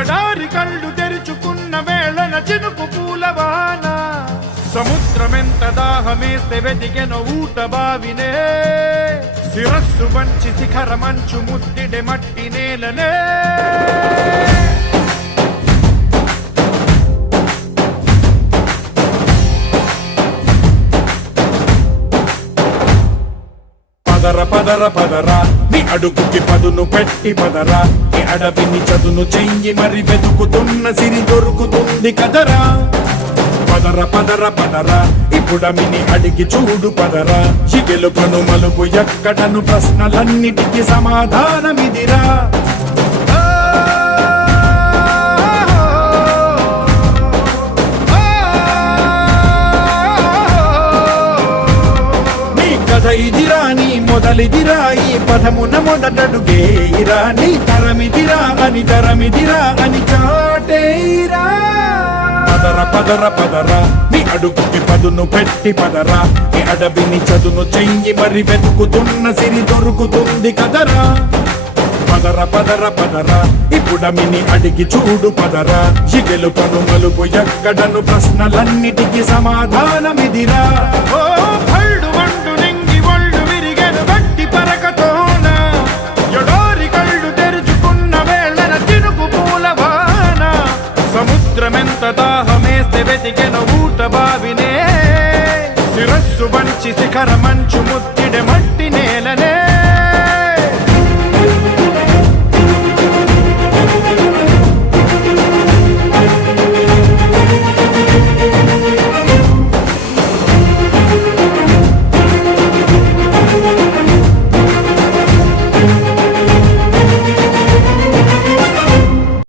ఎడారి కళ్ళు తెరుచుకున్న వేళన చినుకు పూలవాన సముద్రమెంత దాహమేస్తే వెతికెన ఊట బావినే శిరస్సు వంచి శిఖర మంచు ముద్దిడె మట్టి నేలనే పదర పదర పదరా నీ అడుగుకి పదును పెట్టి పదరా నీ అడవిని చదును చెయ్యి మరి వెతుకుతున్న సిరి దొరుకుతుంది కదరా పదర పదర పదరా ఇప్పుడమిని అడిగి చూడు పదరా గెలుపను మలుపు ఎక్కడను ప్రశ్నలన్నిటికీ సమాధానమిదిరా ఇదిరా నీ మొదలిదిరా ఈ పదమున మొదటడుగేయిరా నీ తరమిదిరా అని చాటేయిరా పదర పదర పదరా నీ అడుగుకి పదును పెట్టి పదరా నీ అడవిని చదును చెయ్యి మరి వెతుకుతున్న సిరి దొరుకుతుంది కదరా పదర పదర పదరా ఇప్పుడమిని అడిగి చూడు పదరా గెలుపను మలుపు ఎక్కడను ప్రశ్నలన్నిటికీ సమాధానమిదిరా సముద్రమెంత దాహమేస్తే వెతికెన ఊట బావినే శిరస్సు వంచి శిఖర మంచు ముద్ద